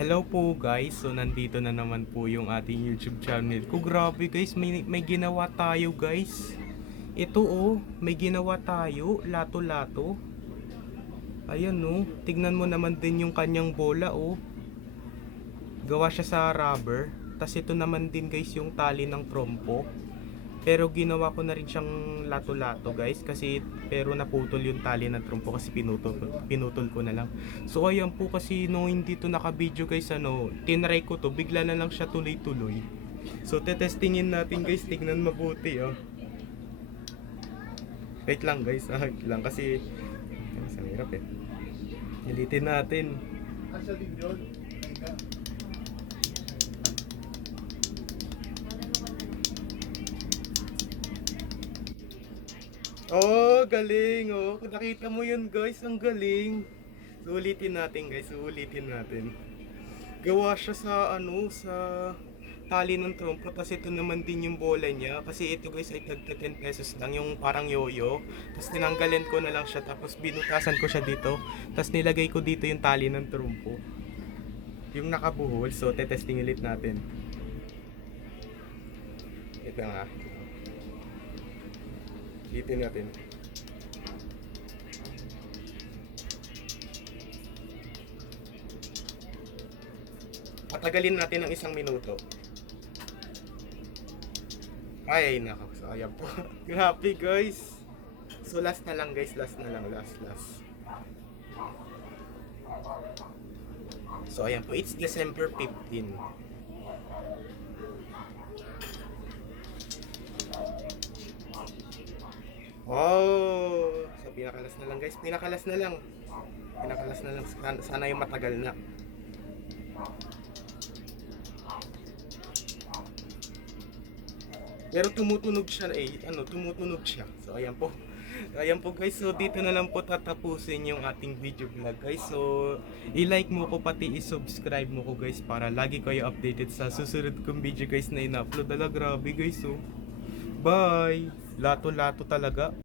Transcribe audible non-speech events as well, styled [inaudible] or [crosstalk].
Hello po guys, so nandito na naman po yung ating YouTube channel ko. Grabe guys, may, may ginawa tayo guys. Ito oh, may ginawa tayo, lato-lato. Ayan oh, tignan mo naman din yung kanyang bola oh. Gawa siya sa rubber. Tapos ito naman din guys yung tali ng trompo. Pero ginawa ko na rin siyang lato-lato guys kasi pero naputol yung tali ng trompo kasi pinutol, pinutol ko na lang. So ayan po kasi nung hindi to naka-video guys ano, tinry ko to, bigla na lang siya tuloy-tuloy. So tetestingin natin guys, tignan mabuti oh. Wait lang guys, ah, lang kasi ang hirap eh. Ulitin natin. Asa din yun? Oh, galing oh. Nakita mo yun guys, ang galing. Ulitin natin guys, ulitin natin. Gawa siya sa ano, sa tali ng trompo. Tapos ito naman din yung bola niya. Kasi ito guys ay tagta 10 pesos lang, yung parang yoyo. Tapos tinanggalin ko na lang siya, tapos binutasan ko siya dito. Tapos nilagay ko dito yung tali ng trompo. Yung nakabuhol, so tetesting ulit natin. Ito nga. Ulitin natin. Patagalin natin ng isang minuto. Ay, ayan po. [laughs] Grabe, guys. So, last na lang, guys. Last na lang. Last, last. So, ayan po. It's December 15. Oh, so pinakalas na lang guys. Pinakalas na lang. Pinakalas na lang. Sana- yung matagal na. Pero tumutunog siya eh, ano, tumutunog siya. So ayan po. Ayan po guys, so dito na lang po tatapusin yung ating video vlog guys. So i-like mo ko pati i-subscribe mo ko guys para lagi kayo updated sa susunod kong video guys na ina-upload. Ala grabe guys so. Bye! Lato-lato talaga.